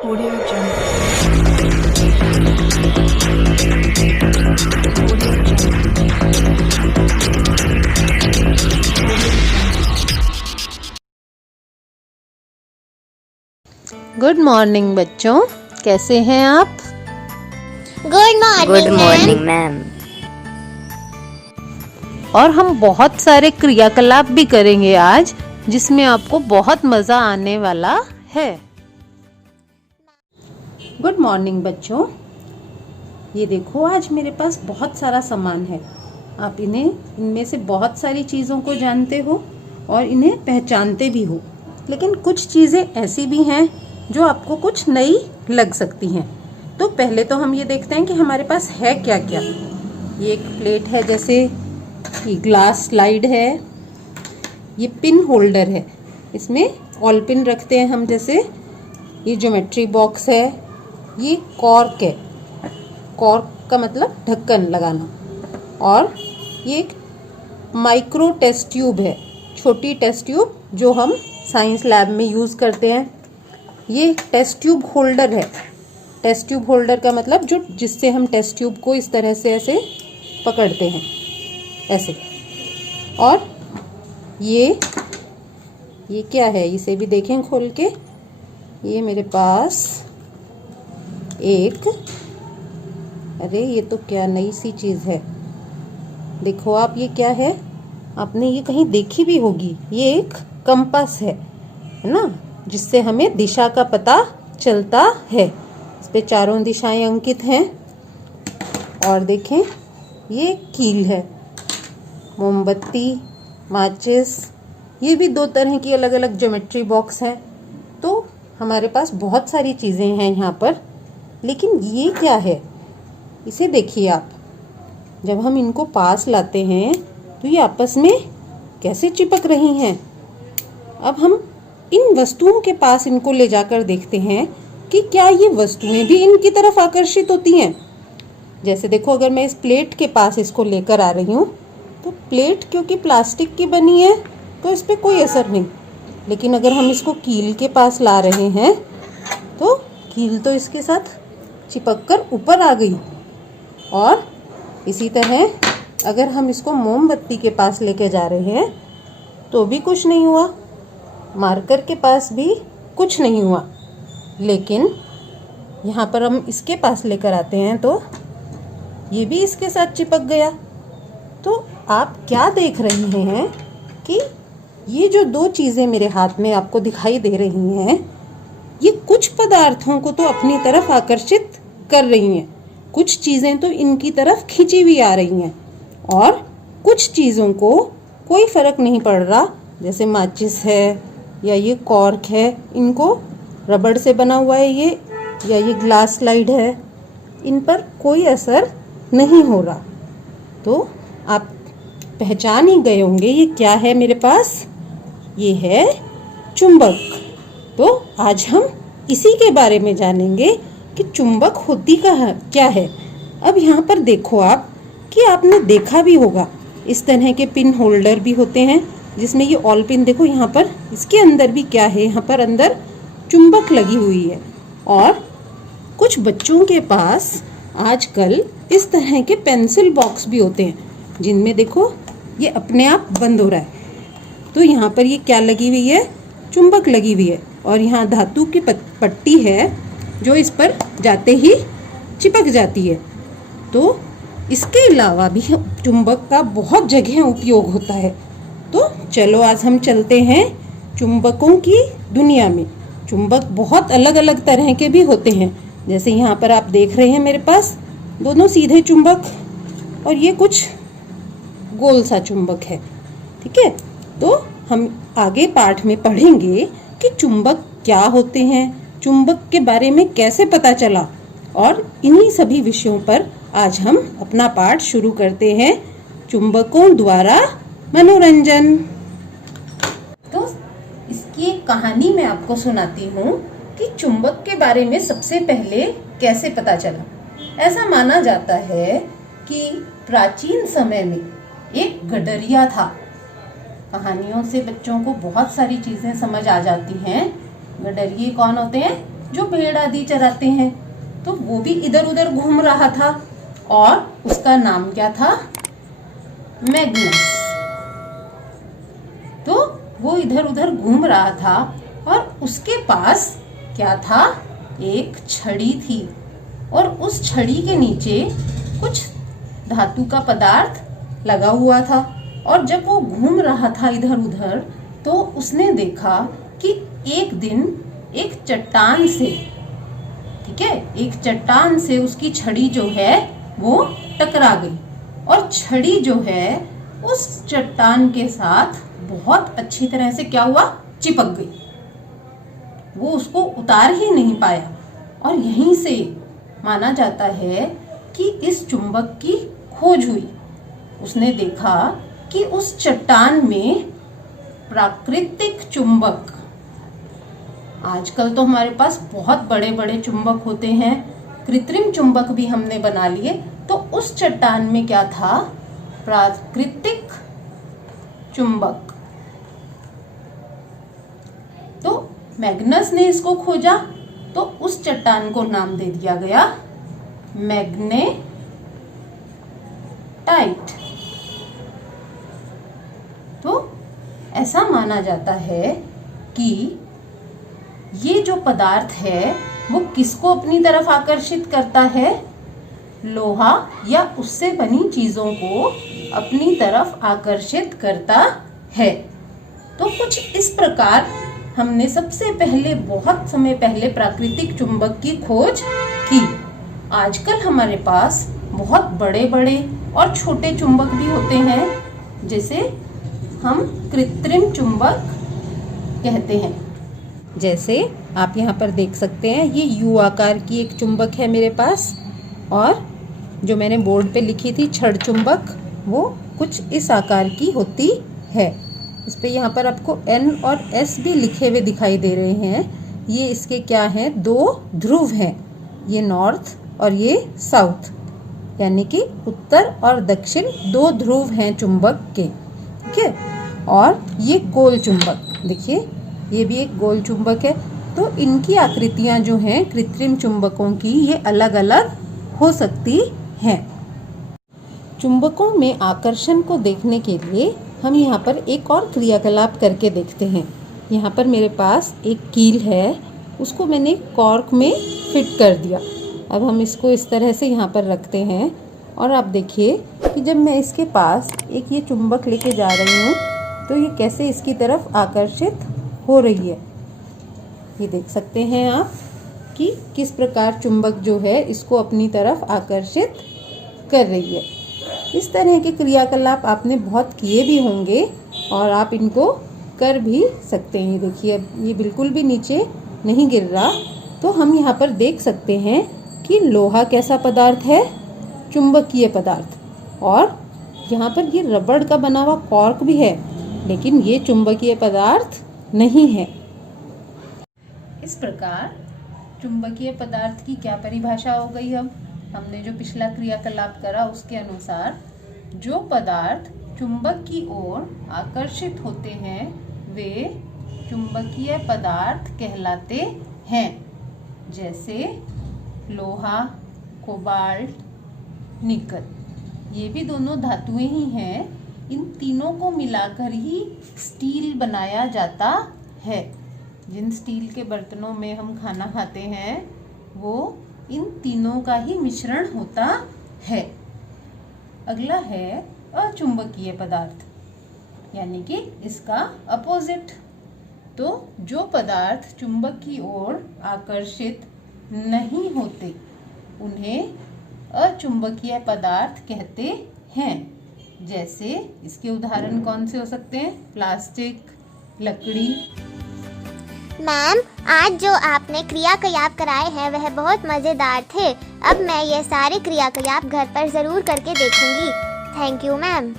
Audio Jungle. Audio Jungle. Good morning बच्चों, कैसे हैं आप? Good morning ma'am. और हम बहुत सारे क्रियाकलाप भी करेंगे आज, जिसमें आपको बहुत मज़ा आने वाला है। गुड मॉर्निंग बच्चों, ये देखो आज मेरे पास बहुत सारा सामान है। आप इनमें से बहुत सारी चीज़ों को जानते हो और इन्हें पहचानते भी हो, लेकिन कुछ चीज़ें ऐसी भी हैं जो आपको कुछ नई लग सकती हैं। तो पहले तो हम ये देखते हैं कि हमारे पास है क्या क्या। ये एक प्लेट है, जैसे ये ग्लास स्लाइड है, ये पिन होल्डर है, इसमें ऑल पिन रखते हैं हम, जैसे ये ज्योमेट्री बॉक्स है, ये कॉर्क है, कॉर्क का मतलब ढक्कन लगाना, और ये एक माइक्रो टेस्ट ट्यूब है, छोटी टेस्ट ट्यूब जो हम साइंस लैब में यूज़ करते हैं। ये टेस्ट ट्यूब होल्डर है। टेस्ट ट्यूब होल्डर का मतलब जो जिससे हम टेस्ट ट्यूब को इस तरह से ऐसे पकड़ते हैं, ऐसे। और ये क्या है, इसे भी देखें खोल के। ये मेरे पास एक, अरे ये तो क्या नई सी चीज़ है, देखो आप, ये क्या है, आपने ये कहीं देखी भी होगी। ये एक कंपास है ना, जिससे हमें दिशा का पता चलता है। इस पे चारों दिशाएं अंकित हैं। और देखें, ये कील है, मोमबत्ती, माचिस, ये भी दो तरह की अलग अलग ज्योमेट्री बॉक्स हैं। तो हमारे पास बहुत सारी चीज़ें हैं यहाँ पर। लेकिन ये क्या है, इसे देखिए आप। जब हम इनको पास लाते हैं तो ये आपस में कैसे चिपक रही हैं। अब हम इन वस्तुओं के पास इनको ले जाकर देखते हैं कि क्या ये वस्तुएं भी इनकी तरफ आकर्षित होती हैं। जैसे देखो, अगर मैं इस प्लेट के पास इसको लेकर आ रही हूँ, तो प्लेट क्योंकि प्लास्टिक की बनी है तो इस पर कोई असर नहीं। लेकिन अगर हम इसको कील के पास ला रहे हैं तो कील तो इसके साथ चिपक कर ऊपर आ गई। और इसी तरह अगर हम इसको मोमबत्ती के पास लेके जा रहे हैं तो भी कुछ नहीं हुआ, मार्कर के पास भी कुछ नहीं हुआ। लेकिन यहाँ पर हम इसके पास लेकर आते हैं तो ये भी इसके साथ चिपक गया। तो आप क्या देख रहे हैं कि ये जो दो चीज़ें मेरे हाथ में आपको दिखाई दे रही हैं, ये कुछ पदार्थों को तो अपनी तरफ आकर्षित कर रही हैं, कुछ चीज़ें तो इनकी तरफ खींची हुई आ रही हैं, और कुछ चीज़ों को कोई फ़र्क नहीं पड़ रहा। जैसे माचिस है या ये कॉर्क है, इनको रबड़ से बना हुआ है ये, या ये ग्लास स्लाइड है, इन पर कोई असर नहीं हो रहा। तो आप पहचान ही गए होंगे ये क्या है मेरे पास, ये है चुंबक। तो आज हम इसी के बारे में जानेंगे कि चुंबक होती क्या है। अब यहाँ पर देखो आप, कि आपने देखा भी होगा इस तरह के पिन होल्डर भी होते हैं, जिसमें ये ऑल पिन, देखो यहाँ पर इसके अंदर भी क्या है, यहाँ पर अंदर चुंबक लगी हुई है। और कुछ बच्चों के पास आजकल इस तरह के पेंसिल बॉक्स भी होते हैं, जिनमें देखो ये अपने आप बंद हो रहा है। तो यहाँ पर ये क्या लगी हुई है, चुंबक लगी हुई है, और यहाँ धातु की पट्टी है जो इस पर जाते ही चिपक जाती है। तो इसके अलावा भी चुंबक का बहुत जगह उपयोग होता है। तो चलो आज हम चलते हैं चुंबकों की दुनिया में। चुंबक बहुत अलग अलग तरह के भी होते हैं। जैसे यहाँ पर आप देख रहे हैं मेरे पास दोनों सीधे चुंबक, और ये कुछ गोल सा चुंबक है, ठीक है। तो हम आगे पाठ में पढ़ेंगे कि चुंबक क्या होते हैं, चुंबक के बारे में कैसे पता चला, और इन्हीं सभी विषयों पर आज हम अपना पाठ शुरू करते हैं, चुंबकों द्वारा मनोरंजन। तो इसकी एक कहानी मैं आपको सुनाती हूँ कि चुंबक के बारे में सबसे पहले कैसे पता चला। ऐसा माना जाता है कि प्राचीन समय में एक गडरिया था। कहानियों से बच्चों को बहुत सारी चीज़ें समझ आ जाती हैं। गडरिये कौन होते हैं? जो भेड़ आदि चराते हैं, तो वो भी इधर उधर घूम रहा था और उसका नाम क्या था? मैग्नस। तो वो इधर उधर घूम रहा था और उसके पास क्या था? एक छड़ी थी और उस छड़ी के नीचे कुछ धातु का पदार्थ लगा हुआ था। और जब वो घूम रहा था इधर उधर, तो उसने देखा कि एक दिन एक चट्टान से, ठीक है, एक चट्टान से उसकी छड़ी जो है वो टकरा गई और छड़ी जो है उस चट्टान के साथ बहुत अच्छी तरह से क्या हुआ? चिपक गई। वो उसको उतार ही नहीं पाया। और यहीं से माना जाता है कि इस चुंबक की खोज हुई। उसने देखा कि उस चट्टान में प्राकृतिक चुंबक, आजकल तो हमारे पास बहुत बड़े बड़े चुंबक होते हैं, कृत्रिम चुंबक भी हमने बना लिए, तो उस चट्टान में क्या था? प्राकृतिक चुंबक। तो मैग्नस ने इसको खोजा, तो उस चट्टान को नाम दे दिया गया मैग्नेटाइट। तो ऐसा माना जाता है कि ये जो पदार्थ है वो किसको अपनी तरफ आकर्षित करता है? लोहा या उससे बनी चीजों को अपनी तरफ आकर्षित करता है। तो कुछ इस प्रकार हमने सबसे पहले, बहुत समय पहले, प्राकृतिक चुंबक की खोज की। आजकल हमारे पास बहुत बड़े बड़े और छोटे चुंबक भी होते हैं, जिसे हम कृत्रिम चुंबक कहते हैं। जैसे आप यहाँ पर देख सकते हैं, ये यू आकार की एक चुंबक है मेरे पास, और जो मैंने बोर्ड पे लिखी थी छड़ चुंबक, वो कुछ इस आकार की होती है। इस पे यहाँ पर आपको N और S भी लिखे हुए दिखाई दे रहे हैं। ये इसके क्या हैं? दो ध्रुव हैं, ये नॉर्थ और ये साउथ, यानी कि उत्तर और दक्षिण दो ध्रुव हैं चुंबक के, ठीक है। और ये गोल चुंबक, देखिए ये भी एक गोल चुंबक है। तो इनकी आकृतियां जो हैं कृत्रिम चुंबकों की, ये अलग अलग हो सकती हैं। चुंबकों में आकर्षण को देखने के लिए हम यहाँ पर एक और क्रियाकलाप करके देखते हैं। यहाँ पर मेरे पास एक कील है, उसको मैंने कॉर्क में फिट कर दिया। अब हम इसको इस तरह से यहाँ पर रखते हैं और आप देखिए कि जब मैं इसके पास एक ये चुंबक लेके जा रही हूँ, तो ये कैसे इसकी तरफ आकर्षित हो रही है। ये देख सकते हैं आप कि किस प्रकार चुंबक जो है इसको अपनी तरफ आकर्षित कर रही है। इस तरह के क्रियाकलाप आपने बहुत किए भी होंगे और आप इनको कर भी सकते हैं। देखिए ये बिल्कुल भी नीचे नहीं गिर रहा। तो हम यहाँ पर देख सकते हैं कि लोहा कैसा पदार्थ है? चुंबकीय पदार्थ। और यहाँ पर ये रबड़ का बना हुआ कॉर्क भी है, लेकिन ये चुंबकीय पदार्थ नहीं है। इस प्रकार चुंबकीय पदार्थ की क्या परिभाषा हो गई? अब हमने जो पिछला क्रियाकलाप करा उसके अनुसार, जो पदार्थ चुंबक की ओर आकर्षित होते हैं वे चुंबकीय पदार्थ कहलाते हैं। जैसे लोहा, कोबाल्ट, निकल, ये भी दोनों धातुएं ही हैं। इन तीनों को मिलाकर ही स्टील बनाया जाता है। जिन स्टील के बर्तनों में हम खाना खाते हैं वो इन तीनों का ही मिश्रण होता है। अगला है अचुंबकीय पदार्थ, यानी कि इसका अपोजिट। तो जो पदार्थ चुंबक की ओर आकर्षित नहीं होते उन्हें अचुंबकीय पदार्थ कहते हैं। जैसे इसके उदाहरण कौन से हो सकते हैं? प्लास्टिक, लकड़ी। मैम, आज जो आपने क्रियाकलाप कराए हैं वह बहुत मज़ेदार थे। अब मैं ये सारे क्रियाकलाप घर पर ज़रूर करके देखूंगी। Thank you ma'am.